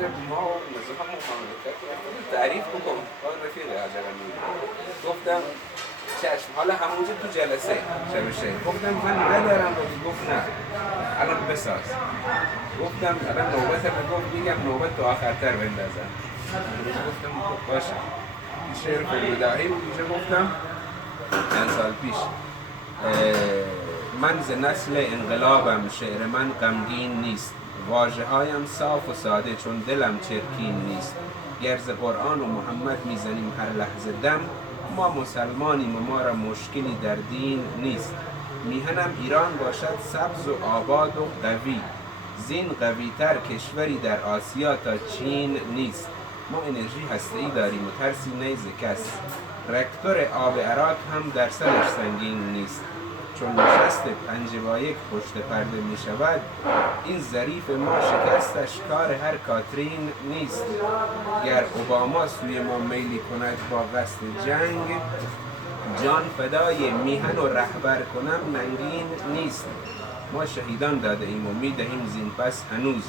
ما نظام مملکت تعریف بکن رفیق عجبانی گفتم چشم حالا همونجا تو جلسه شبشه گفتم من ندارم رو گفت نه الان بساز گفتم الان نوبت رو گفت میگم نوبت تو آخرتر بندازم گفتم باشه شعر فلوداهی بود اینجا گفتم چند سال پیش من ز نسل انقلابم شعر من غمگین نیست واژه هایم صاف و ساده چون دلم چرکین نیست گر ز قرآن و محمد میزنیم هر لحظه دم ما مسلمانیم و ما را مشکلی در دین نیست میهنم ایران باشد سبز و آباد و قوی زین قوی تر کشوری در آسیا تا چین نیست ما انرژی هسته‌ای داریم و ترسی نیز کس رکتور آب عراق هم در سرش سنگین نیست چون نشست پنجه با یک پشت پرده می شود این ظریف ما شکستش کار هر کاترین نیست گر اوباما سوی ما میلی کند با قصد جنگ جان فدای میهن و رهبر کنم ننگین نیست ما شهیدان داده ایم و می دهیم زین پس هنوز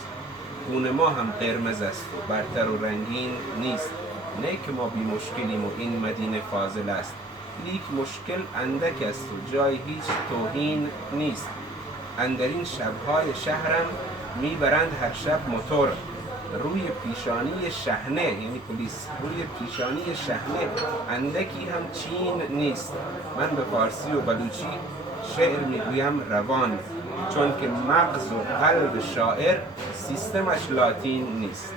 خون ما هم قرمز است و برتر و رنگین نیست نه که ما بی مشکلیم و این مدینه فاضل است لیک مشکل اندک است و جای هیچ توهین نیست اندرین شبهای شهرم میبرند هر شب موتور روی پیشانی شحنه یعنی پلیس روی پیشانی شحنه اندکی هم چین نیست من به فارسی و بلوچی شعر میگویم روان چون که مغز و قلب شاعر سیستمش لاتین نیست